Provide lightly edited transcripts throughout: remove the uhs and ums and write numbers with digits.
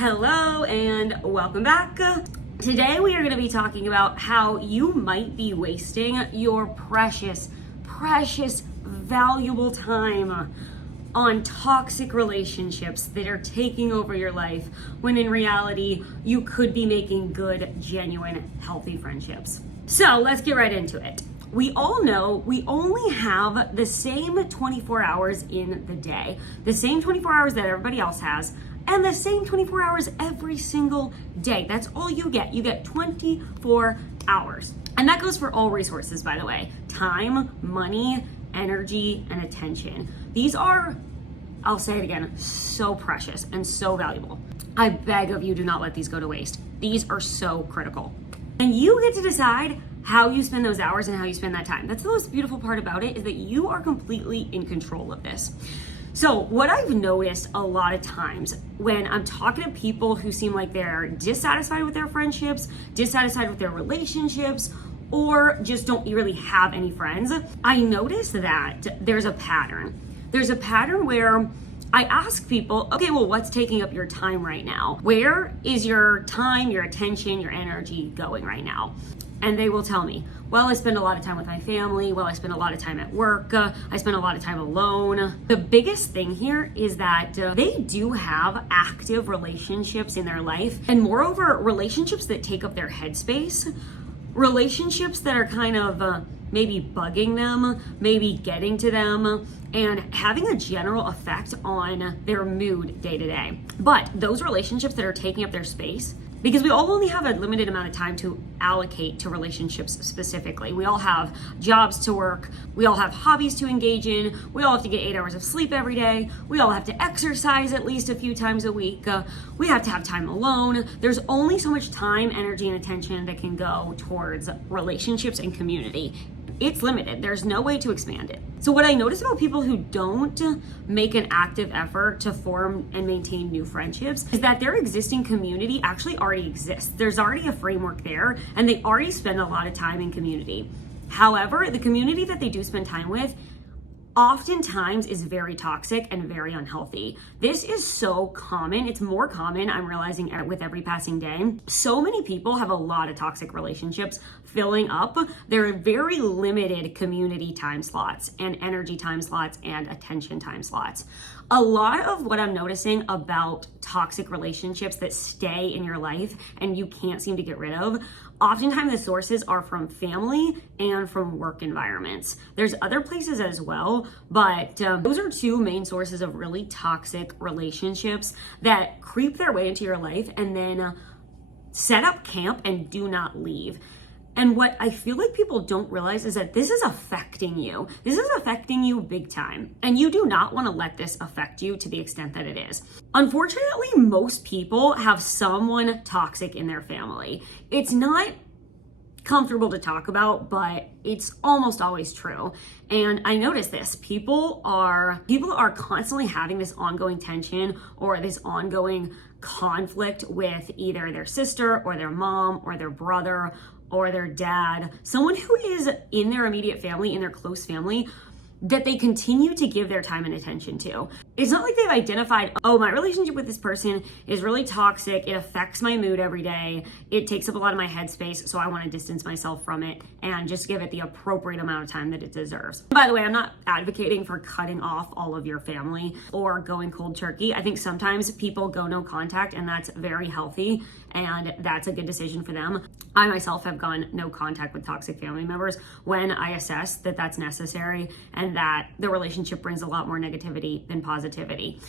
Hello and welcome back. Today we are going to be talking about how you might be wasting your precious, valuable time on toxic relationships that are taking over your life when in reality you could be making good, genuine, healthy friendships. So let's get right into it. We all know we only have the same 24 hours in the day, the same 24 hours that everybody else has, and the same 24 hours every single day. That's all you get. You get 24 hours. And that goes for all resources, by the way. Time, money, energy, and attention. These are, I'll say it again, so precious and so valuable. I beg of you, do not let these go to waste. These are so critical. And you get to decide how you spend those hours and how you spend that time. That's the most beautiful part about it, is that you are completely in control of this. So what I've noticed a lot of times when I'm talking to people who seem like they're dissatisfied with their friendships, dissatisfied with their relationships, or just don't really have any friends, I notice that there's a pattern. There's a pattern where I ask people, okay, well, what's taking up your time right now? Where is your time, your attention, your energy going right now? And they will tell me, well, I spend a lot of time with my family. Well, I spend a lot of time at work. I spend a lot of time alone. The biggest thing here is that they do have active relationships in their life, and moreover, relationships that take up their headspace, relationships that are kind of maybe bugging them, maybe getting to them, and having a general effect on their mood day to day. But those relationships that are taking up their space, because we all only have a limited amount of time to allocate to relationships specifically. We all have jobs to work. We all have hobbies to engage in. We all have to get 8 hours of sleep every day. We all have to exercise at least a few times a week. We have to have time alone. There's only so much time, energy, and attention that can go towards relationships and community. It's limited. There's no way to expand it. So what I notice about people who don't make an active effort to form and maintain new friendships is that their existing community actually already exists. There's already a framework there, and they already spend a lot of time in community. However, the community that they do spend time with oftentimes is very toxic and very unhealthy. This is so common. It's more common, I'm realizing, with every passing day. So many people have a lot of toxic relationships filling up their very limited community time slots and energy time slots and attention time slots. A lot of what I'm noticing about toxic relationships that stay in your life and you can't seem to get rid of, oftentimes the sources are from family and from work environments. There's other places as well, but those are two main sources of really toxic relationships that creep their way into your life and then set up camp and do not leave. And what I feel like people don't realize is that this is affecting you. This is affecting you big time. And you do not want to let this affect you to the extent that it is. Unfortunately, most people have someone toxic in their family. It's not comfortable to talk about, but it's almost always true. And I notice this. People are constantly having this ongoing tension or this ongoing conflict with either their sister or their mom or their brother or their dad, someone who is in their immediate family, in their close family, that they continue to give their time and attention to. It's not like they've identified, oh, my relationship with this person is really toxic. It affects my mood every day. It takes up a lot of my headspace, so I want to distance myself from it and just give it the appropriate amount of time that it deserves. By the way, I'm not advocating for cutting off all of your family or going cold turkey. I think sometimes people go no contact, and that's very healthy, and that's a good decision for them. I myself have gone no contact with toxic family members when I assess that that's necessary and that the relationship brings a lot more negativity than positivity.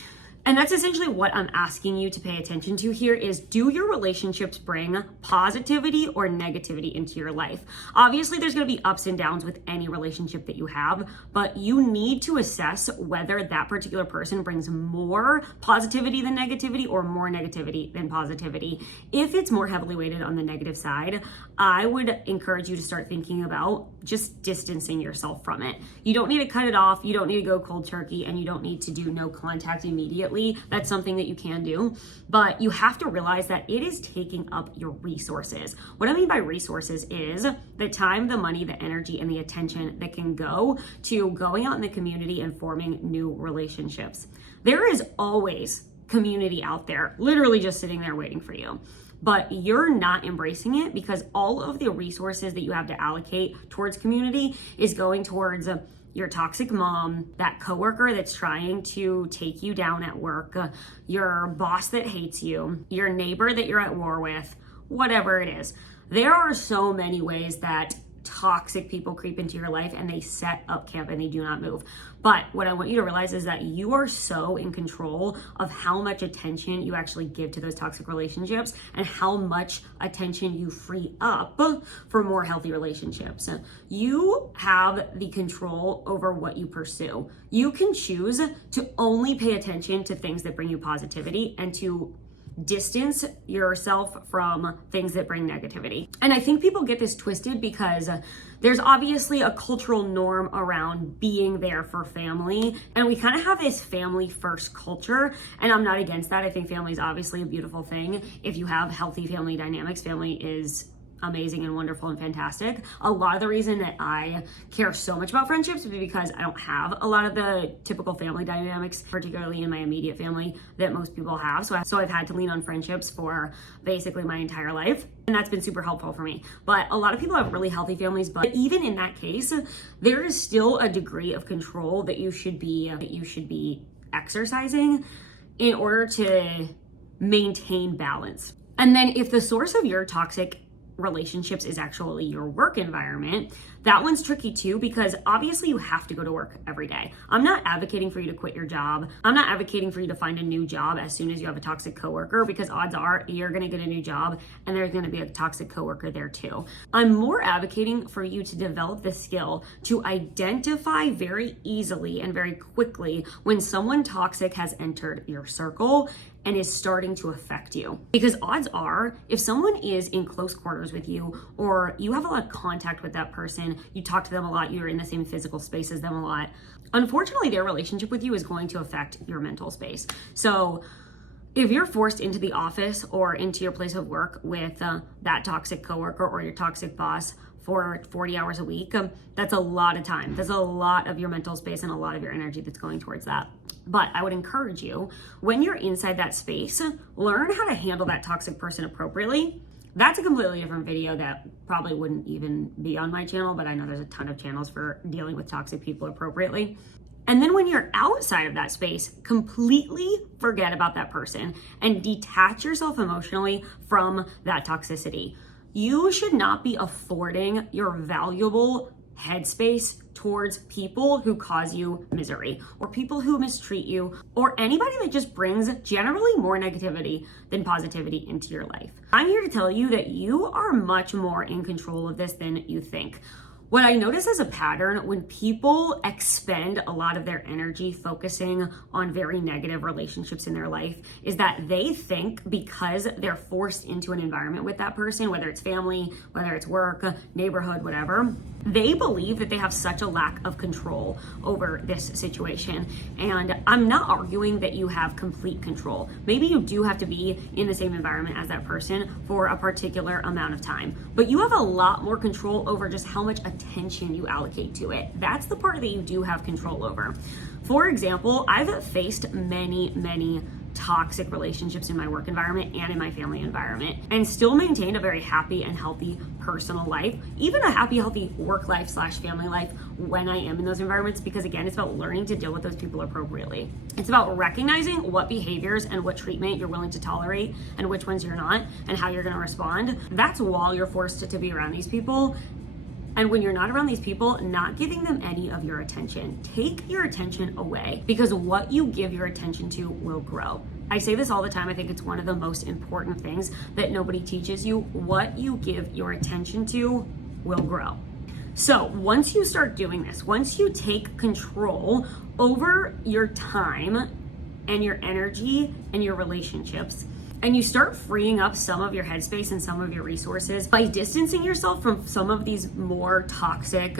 And that's essentially what I'm asking you to pay attention to here is, do your relationships bring positivity or negativity into your life? Obviously, there's going to be ups and downs with any relationship that you have, but you need to assess whether that particular person brings more positivity than negativity or more negativity than positivity. If it's more heavily weighted on the negative side, I would encourage you to start thinking about just distancing yourself from it. You don't need to cut it off. You don't need to go cold turkey, and you don't need to do no contact immediately. That's something that you can do, but you have to realize that it is taking up your resources. What I mean by resources is the time, the money, the energy, and the attention that can go to going out in the community and forming new relationships. There is always community out there, literally just sitting there waiting for you. But you're not embracing it because all of the resources that you have to allocate towards community is going towards your toxic mom, that coworker that's trying to take you down at work, your boss that hates you, your neighbor that you're at war with, whatever it is. There are so many ways that toxic people creep into your life and they set up camp and they do not move. But what I want you to realize is that you are so in control of how much attention you actually give to those toxic relationships and how much attention you free up for more healthy relationships. You have the control over what you pursue. You can choose to only pay attention to things that bring you positivity and to distance yourself from things that bring negativity. And I think people get this twisted because there's obviously a cultural norm around being there for family. And we kind of have this family first culture. And I'm not against that. I think family is obviously a beautiful thing. If you have healthy family dynamics, family is amazing and wonderful and fantastic. A lot of the reason that I care so much about friendships is because I don't have a lot of the typical family dynamics, particularly in my immediate family, that most people have. So I've had to lean on friendships for basically my entire life. And that's been super helpful for me. But a lot of people have really healthy families, but even in that case, there is still a degree of control that you should be exercising in order to maintain balance. And then if the source of your toxic relationships is actually your work environment, that one's tricky too, because obviously you have to go to work every day. I'm not advocating for you to quit your job. I'm not advocating for you to find a new job as soon as you have a toxic coworker, because odds are you're gonna get a new job and there's gonna be a toxic coworker there too. I'm more advocating for you to develop the skill to identify very easily and very quickly when someone toxic has entered your circle and is starting to affect you. Because odds are, if someone is in close quarters with you, or you have a lot of contact with that person, you talk to them a lot, you're in the same physical space as them a lot, unfortunately their relationship with you is going to affect your mental space. So if you're forced into the office or into your place of work with that toxic coworker or your toxic boss for 40 hours a week, that's a lot of time. That's a lot of your mental space and a lot of your energy that's going towards that. But I would encourage you, when you're inside that space, learn how to handle that toxic person appropriately. That's a completely different video that probably wouldn't even be on my channel, but I know there's a ton of channels for dealing with toxic people appropriately. And then when you're outside of that space, completely forget about that person and detach yourself emotionally from that toxicity. You should not be affording your valuable headspace towards people who cause you misery or people who mistreat you or anybody that just brings generally more negativity than positivity into your life. I'm here to tell you that you are much more in control of this than you think. What I notice as a pattern when people expend a lot of their energy focusing on very negative relationships in their life is that they think because they're forced into an environment with that person, whether it's family, whether it's work, neighborhood, whatever, they believe that they have such a lack of control over this situation. And I'm not arguing that you have complete control. Maybe you do have to be in the same environment as that person for a particular amount of time, but you have a lot more control over just how much attention you allocate to it. That's the part that you do have control over. For example, I've faced many toxic relationships in my work environment and in my family environment and still maintained a very happy and healthy personal life, even a happy, healthy work life / family life when I am in those environments, because again, it's about learning to deal with those people appropriately. It's about recognizing what behaviors and what treatment you're willing to tolerate and which ones you're not and how you're gonna respond. That's while you're forced to be around these people. And when you're not around these people, not giving them any of your attention. Take your attention away, because what you give your attention to will grow. I say this all the time. I think it's one of the most important things that nobody teaches you. What you give your attention to will grow. So once you start doing this, once you take control over your time and your energy and your relationships, and you start freeing up some of your headspace and some of your resources by distancing yourself from some of these more toxic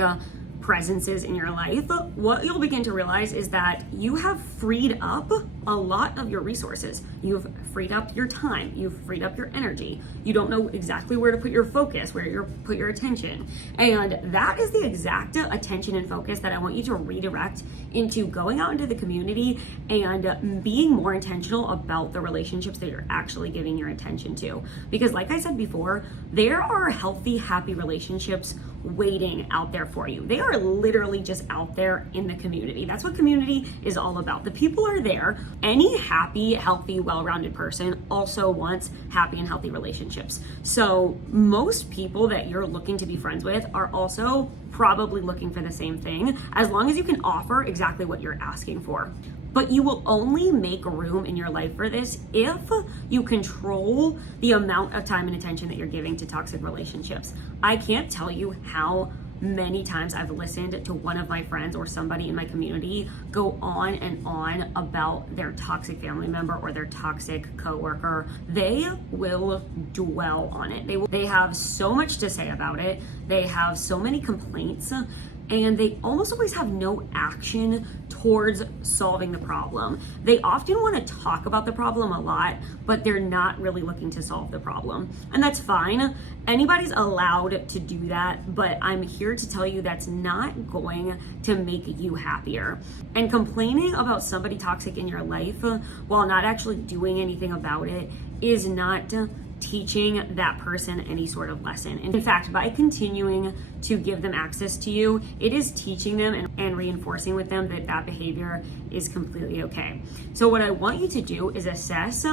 presences in your life, what you'll begin to realize is that you have freed up a lot of your resources. You've freed up your time. You've freed up your energy. You don't know exactly where to put your focus, where you put your attention. And that is the exact attention and focus that I want you to redirect into going out into the community and being more intentional about the relationships that you're actually giving your attention to. Because like I said before, there are healthy, happy relationships waiting out there for you. They are literally just out there in the community. That's what community is all about. The people are there. Any happy, healthy, well-rounded person also wants happy and healthy relationships. So most people that you're looking to be friends with are also probably looking for the same thing, as long as you can offer exactly what you're asking for. But you will only make room in your life for this if you control the amount of time and attention that you're giving to toxic relationships. I can't tell you how many times I've listened to one of my friends or somebody in my community go on and on about their toxic family member or their toxic coworker. They will dwell on it. They have so much to say about it. They have so many complaints, and they almost always have no action towards solving the problem. They often want to talk about the problem a lot, but they're not really looking to solve the problem. And that's fine. Anybody's allowed to do that, but I'm here to tell you that's not going to make you happier. And complaining about somebody toxic in your life while not actually doing anything about it is not teaching that person any sort of lesson. In fact, by continuing to give them access to you, it is teaching them and reinforcing with them that that behavior is completely okay. So what I want you to do is assess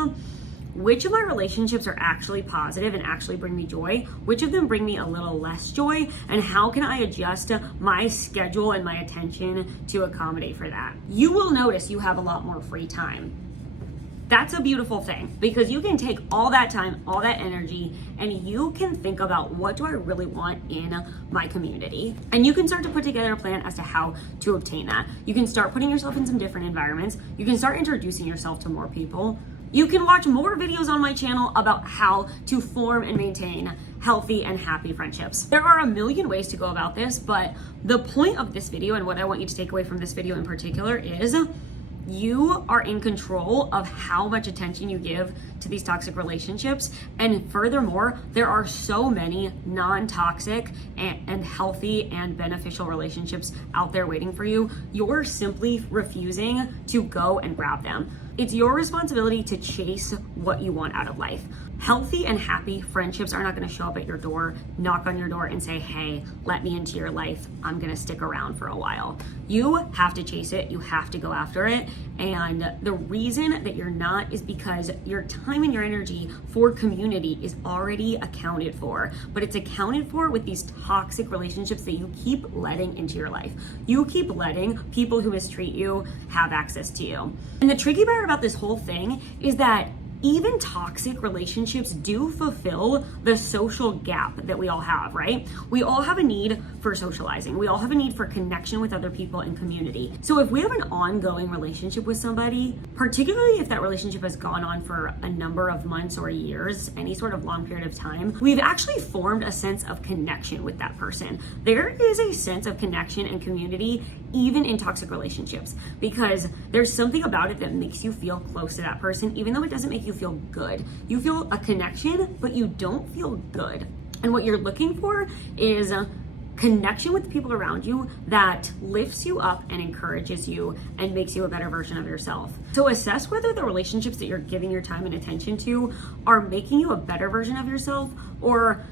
which of my relationships are actually positive and actually bring me joy, which of them bring me a little less joy, and how can I adjust my schedule and my attention to accommodate for that. You will notice you have a lot more free time. That's a beautiful thing, because you can take all that time, all that energy, and you can think about, what do I really want in my community? And you can start to put together a plan as to how to obtain that. You can start putting yourself in some different environments. You can start introducing yourself to more people. You can watch more videos on my channel about how to form and maintain healthy and happy friendships. There are a million ways to go about this, but the point of this video, and what I want you to take away from this video in particular, is you are in control of how much attention you give to these toxic relationships. And furthermore, there are so many non-toxic and healthy and beneficial relationships out there waiting for you. You're simply refusing to go and grab them. It's your responsibility to chase what you want out of life. Healthy and happy friendships are not going to show up at your door, knock on your door and say, hey, let me into your life. I'm going to stick around for a while. You have to chase it. You have to go after it. And the reason that you're not is because your time and your energy for community is already accounted for, but it's accounted for with these toxic relationships that you keep letting into your life. You keep letting people who mistreat you have access to you. And the tricky part about this whole thing is that even toxic relationships do fulfill the social gap that we all have, right? We all have a need for socializing. We all have a need for connection with other people and community. So if we have an ongoing relationship with somebody, particularly if that relationship has gone on for a number of months or years, any sort of long period of time, we've actually formed a sense of connection with that person. There is a sense of connection and community even in toxic relationships, because there's something about it that makes you feel close to that person, even though it doesn't make you feel good. You feel a connection, but you don't feel good. And what you're looking for is a connection with the people around you that lifts you up and encourages you and makes you a better version of yourself. So assess whether the relationships that you're giving your time and attention to are making you a better version of yourself or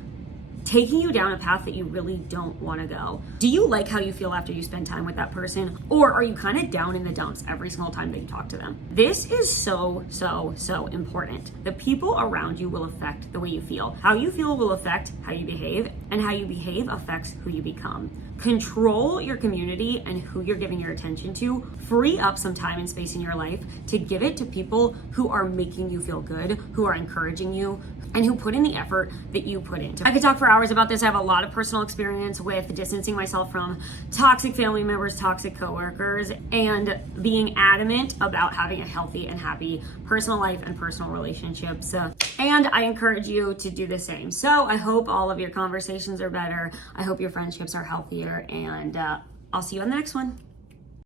taking you down a path that you really don't want to go. Do you like how you feel after you spend time with that person? Or are you kind of down in the dumps every single time that you talk to them? This is so important. The people around you will affect the way you feel. How you feel will affect how you behave, and how you behave affects who you become. Control your community and who you're giving your attention to. Free up some time and space in your life to give it to people who are making you feel good, who are encouraging you, and who put in the effort that you put into. I could talk for hours about this. I have a lot of personal experience with distancing myself from toxic family members, toxic coworkers, and being adamant about having a healthy and happy personal life and personal relationships. And I encourage you to do the same. So I hope all of your conversations are better. I hope your friendships are healthier, and I'll see you on the next one.